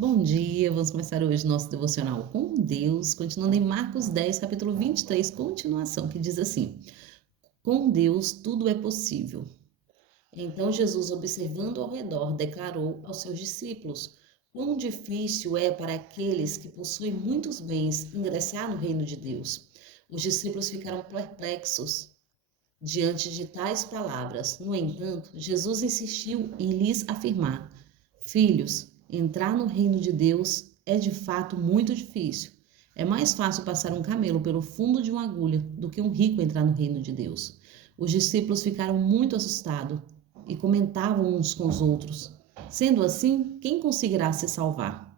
Bom dia, vamos começar hoje nosso devocional com Deus, continuando em Marcos 10, capítulo 23, continuação, que diz assim: Com Deus tudo é possível. Então Jesus, observando ao redor, declarou aos seus discípulos: Quão difícil é para aqueles que possuem muitos bens ingressar no reino de Deus. Os discípulos ficaram perplexos diante de tais palavras. No entanto, Jesus insistiu em lhes afirmar: Filhos, entrar no reino de Deus é de fato muito difícil. É mais fácil passar um camelo pelo fundo de uma agulha do que um rico entrar no reino de Deus. Os discípulos ficaram muito assustados e comentavam uns com os outros: Sendo assim, quem conseguirá se salvar?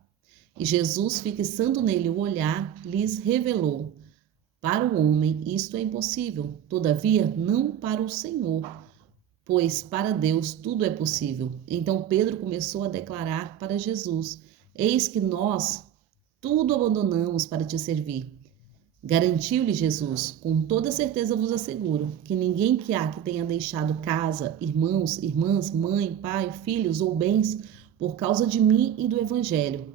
E Jesus, fixando nele o olhar, lhes revelou: Para o homem isto é impossível, todavia não para o Senhor, pois para Deus tudo é possível. Então Pedro começou a declarar para Jesus: Eis que nós tudo abandonamos para te servir. Garantiu-lhe Jesus: Com toda certeza vos asseguro que ninguém que há que tenha deixado casa, irmãos, irmãs, mãe, pai, filhos ou bens por causa de mim e do evangelho,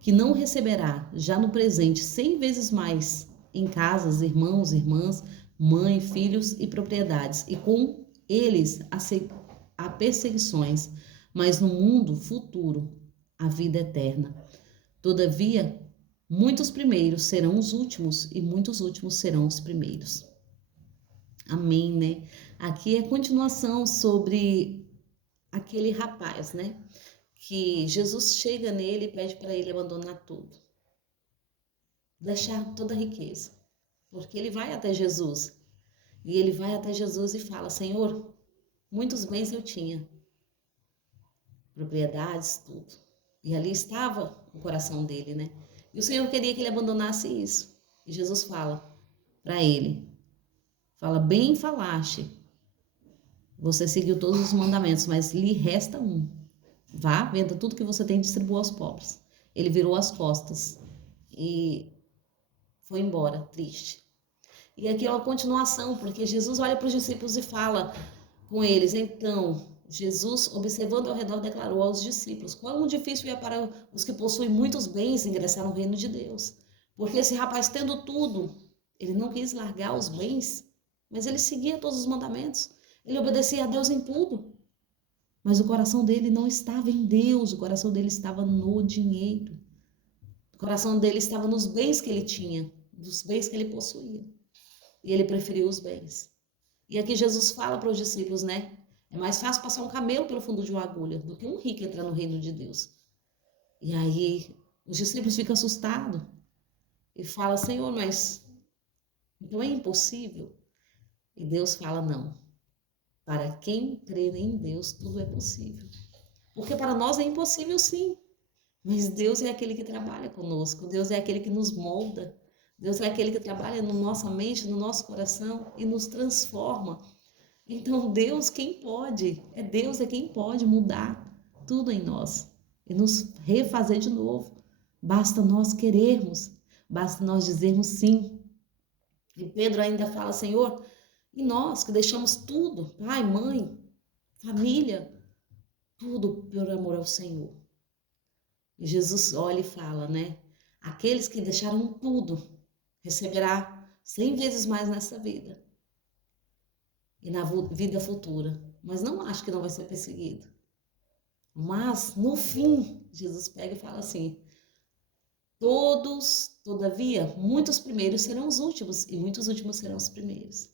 que não receberá já no presente 100 vezes mais em casas, irmãos, irmãs, mãe, filhos e propriedades, e com eles há perseguições, mas no mundo futuro a vida eterna. Todavia, muitos primeiros serão os últimos e muitos últimos serão os primeiros. Amém, né? Aqui é continuação sobre aquele rapaz, né? Que Jesus chega nele e pede para ele abandonar tudo, deixar toda a riqueza, porque ele vai até Jesus. E ele vai até Jesus e fala: Senhor, muitos bens eu tinha, propriedades, tudo. E ali estava o coração dele, né? E o Senhor queria que ele abandonasse isso. E Jesus fala para ele: Fala, bem falaste, você seguiu todos os mandamentos, mas lhe resta um. Vá, venda tudo que você tem e distribua aos pobres. Ele virou as costas e foi embora, triste. E aqui é uma continuação, porque Jesus olha para os discípulos e fala com eles: Então, Jesus, observando ao redor, declarou aos discípulos: Quão difícil é para os que possuem muitos bens ingressar no reino de Deus. Porque esse rapaz, tendo tudo, ele não quis largar os bens, mas ele seguia todos os mandamentos. Ele obedecia a Deus em tudo. Mas o coração dele não estava em Deus, o coração dele estava no dinheiro. O coração dele estava nos bens que ele tinha, dos bens que ele possuía. E ele preferiu os bens. E aqui Jesus fala para os discípulos, né? É mais fácil passar um camelo pelo fundo de uma agulha do que um rico entrar no reino de Deus. E aí os discípulos ficam assustados e falam: Senhor, mas então é impossível? E Deus fala: não. Para quem crê em Deus, tudo é possível. Porque para nós é impossível, sim. Mas Deus é aquele que trabalha conosco. Deus é aquele que nos molda. Deus é aquele que trabalha na nossa mente, no nosso coração e nos transforma. Então, Deus, quem pode? Deus é quem pode mudar tudo em nós e nos refazer de novo. Basta nós querermos, basta nós dizermos sim. E Pedro ainda fala: Senhor, e nós que deixamos tudo, pai, mãe, família, tudo por amor ao Senhor. E Jesus olha e fala, né? Aqueles que deixaram tudo receberá 100 vezes mais nessa vida e na vida futura. Mas não acho que não vai ser perseguido. Mas, no fim, Jesus pega e fala assim: todavia, muitos primeiros serão os últimos e muitos últimos serão os primeiros.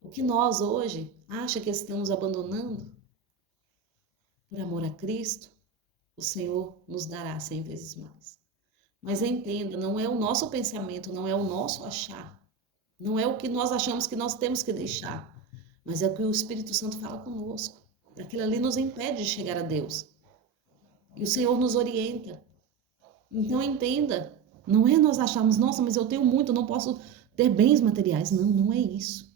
O que nós hoje acha que estamos abandonando por amor a Cristo, o Senhor nos dará 100 vezes mais. Mas entenda, não é o nosso pensamento, não é o nosso achar, não é o que nós achamos que nós temos que deixar, mas é o que o Espírito Santo fala conosco. Aquilo ali nos impede de chegar a Deus. E o Senhor nos orienta. Então entenda, não é nós acharmos: nossa, mas eu tenho muito, eu não posso ter bens materiais. Não, não é isso.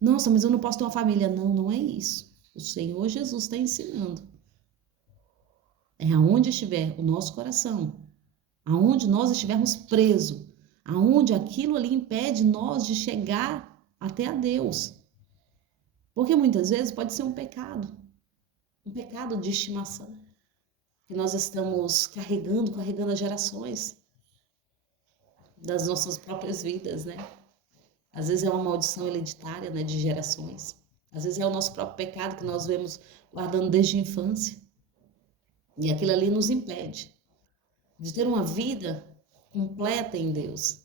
Nossa, mas eu não posso ter uma família. Não, não é isso. O Senhor Jesus está ensinando. É aonde estiver o nosso coração, aonde nós estivermos presos, aonde aquilo ali impede nós de chegar até a Deus. Porque muitas vezes pode ser um pecado de estimação. que nós estamos carregando as gerações das nossas próprias vidas, né? Às vezes é uma maldição hereditária, né, de gerações. Às vezes é o nosso próprio pecado que nós vemos guardando desde a infância. E aquilo ali nos impede de ter uma vida completa em Deus.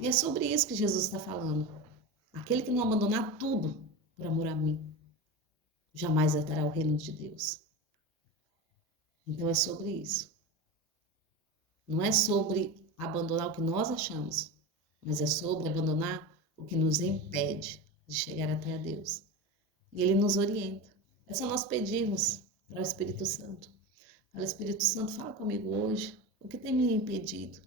E é sobre isso que Jesus está falando. Aquele que não abandonar tudo por amor a mim, jamais herdará o reino de Deus. Então é sobre isso. Não é sobre abandonar o que nós achamos, mas é sobre abandonar o que nos impede de chegar até a Deus. E Ele nos orienta. É só nós pedirmos para o Espírito Santo. Fala, Espírito Santo, fala comigo hoje. O que tem me impedido?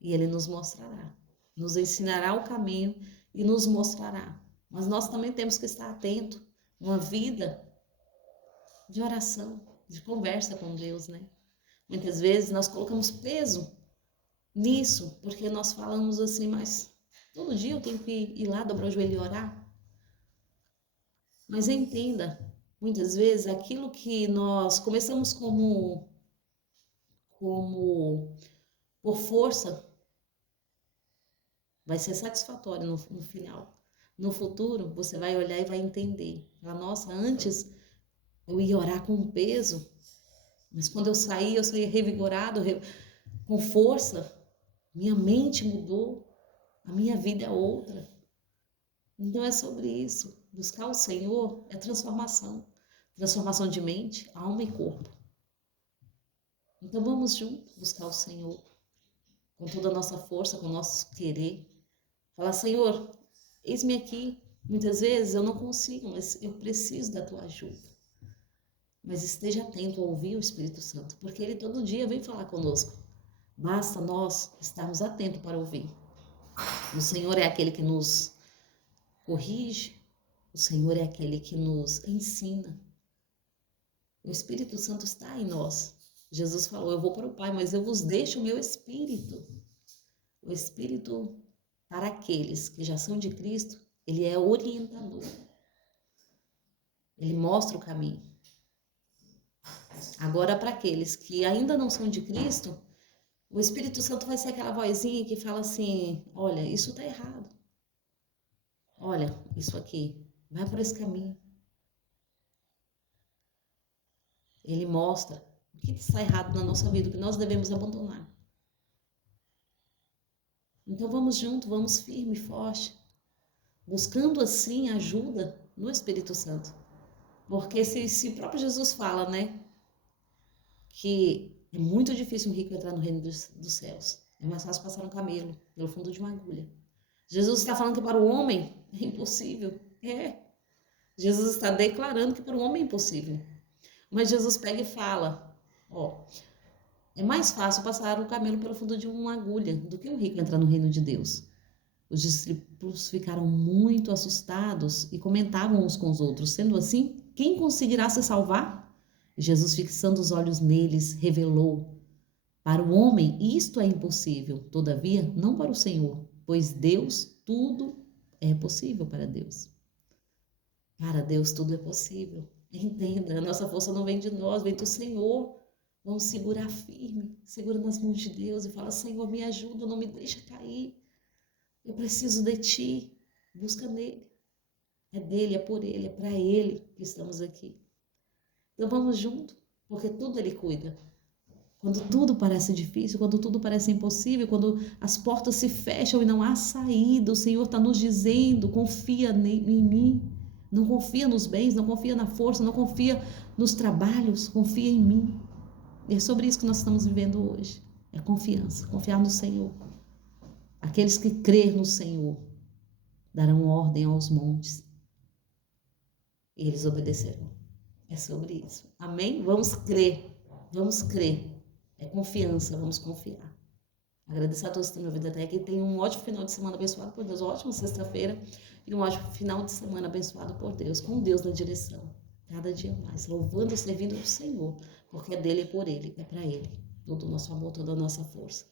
E Ele nos mostrará. Nos ensinará o caminho e nos mostrará. Mas nós também temos que estar atentos. Uma vida de oração, de conversa com Deus, né? Muitas vezes nós colocamos peso nisso, porque nós falamos assim, mas todo dia eu tenho que ir lá, dobrar o joelho e orar. Mas entenda, muitas vezes aquilo que nós começamos como por força, vai ser satisfatório no final. No futuro, você vai olhar e vai entender. Falar, nossa, antes eu ia orar com peso, mas quando eu saí revigorado, com força. Minha mente mudou, a minha vida é outra. Então é sobre isso. Buscar o Senhor é transformação. Transformação de mente, alma e corpo. Então vamos juntos buscar o Senhor. Com toda a nossa força, com o nosso querer. Falar, Senhor, eis-me aqui. Muitas vezes eu não consigo, mas eu preciso da tua ajuda. Mas esteja atento a ouvir o Espírito Santo, porque ele todo dia vem falar conosco. Basta nós estarmos atentos para ouvir. O Senhor é aquele que nos corrige, o Senhor é aquele que nos ensina. O Espírito Santo está em nós. Jesus falou, eu vou para o Pai, mas eu vos deixo o meu Espírito. O Espírito, para aqueles que já são de Cristo, ele é orientador. Ele mostra o caminho. Agora, para aqueles que ainda não são de Cristo, o Espírito Santo vai ser aquela vozinha que fala assim, olha, isso está errado. Olha, isso aqui, vai por esse caminho. Ele mostra o que está errado na nossa vida, o que nós devemos abandonar. Então vamos junto, vamos firme e forte, buscando assim ajuda no Espírito Santo. Porque se o próprio Jesus fala, né, que é muito difícil um rico entrar no reino dos céus. É mais fácil passar um camelo pelo fundo de uma agulha. Jesus está falando que para o homem é impossível. É. Jesus está declarando que para o homem é impossível. Mas Jesus pega e fala, ó, é mais fácil passar o camelo pelo fundo de uma agulha do que um rico entrar no reino de Deus. Os discípulos ficaram muito assustados e comentavam uns com os outros. Sendo assim, quem conseguirá se salvar? Jesus, fixando os olhos neles, revelou, para o homem isto é impossível, todavia não para o Senhor, pois Deus, tudo é possível para Deus. Para Deus tudo é possível. Entenda, a nossa força não vem de nós, vem do Senhor. Vamos segurar firme, segura nas mãos de Deus e fala, Senhor, me ajuda, não me deixa cair. Eu preciso de Ti. Busca nele. É dele, é por ele, é para ele que estamos aqui. Então vamos junto, porque tudo ele cuida. Quando tudo parece difícil, quando tudo parece impossível, quando as portas se fecham e não há saída, o Senhor está nos dizendo, confia em mim. Não confia nos bens, não confia na força, não confia nos trabalhos, confia em mim. E é sobre isso que nós estamos vivendo hoje. É confiança, confiar no Senhor. Aqueles que crêem no Senhor darão ordem aos montes e eles obedecerão. É sobre isso. Amém? Vamos crer. Vamos crer. É confiança, vamos confiar. Agradeço a todos que têm me ouvido até aqui. Tenham um ótimo final de semana abençoado por Deus. Uma ótima sexta-feira e um ótimo final de semana abençoado por Deus. Com Deus na direção. Cada dia mais. Louvando e servindo o Senhor. Porque é dele e por ele. É para ele. Todo o nosso amor, toda a nossa força.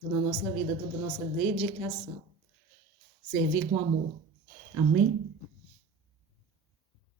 Toda a nossa vida, toda a nossa dedicação. Servir com amor. Amém?